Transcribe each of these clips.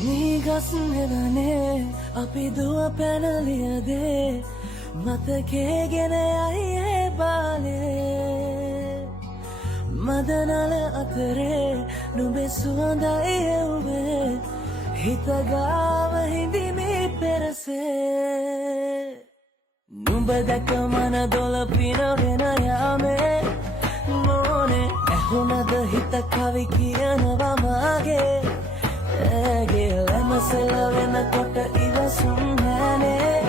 නිගස්නෙවනේ අපි දුව පැනලියදේ මතකේ ගෙන අයියේ බාලේ මදනල අතරේ නුඹේ සුවඳයි එව්වේ හිතගාව හිඳිමි පෙරසේ නුඹ දැක මන දොළ පිනගෙන යාමේ මොනේ ඇහුණද හිත කවි කියනවා මාගේ ඇගේ ලැමසල වෙනකොට ඉවසුම් නැනේ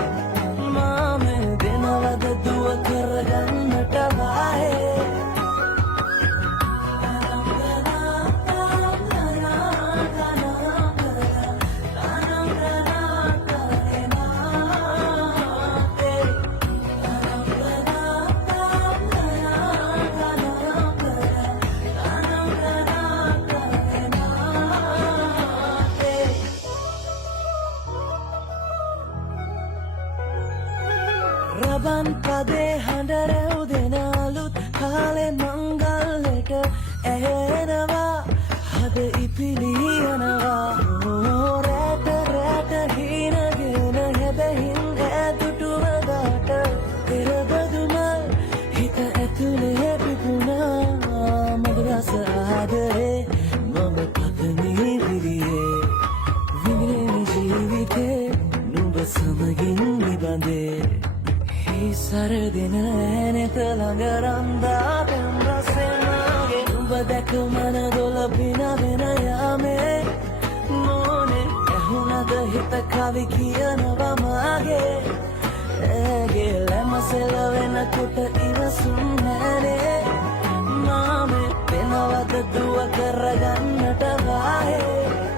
මාමේ දෙනවද දුව කරගන්නට වායේ රබන් පදේ හඬ රැව් දෙන අලුත් කාලේ මංගල්ලෙට ඇහෙනවා හද ඉපිලියනවා රැට රැට හිරගෙන හැබැහින් ඈදුටුව ගාට පෙරබදුමල් හිත ඇතුලේ පිපුණා මధుරස ආදරේ මම පතමි විරියේ විඳින ජීවිතේ නුඹ සමගින් නිබඳේ සරදින ඇනෙත ළඟ රන්දා පෙම් රසෙනාගේ නුඹ දැක මන දොළ පිනවෙන යාමේ මොනේ ඇහුණද හිත කවි කියනවා මාගේ ඇගේ ලැමසෙල වෙනකොට ඉවසුම් නැනේ මාමේ පෙනවද දුව කරගන්නට වායේ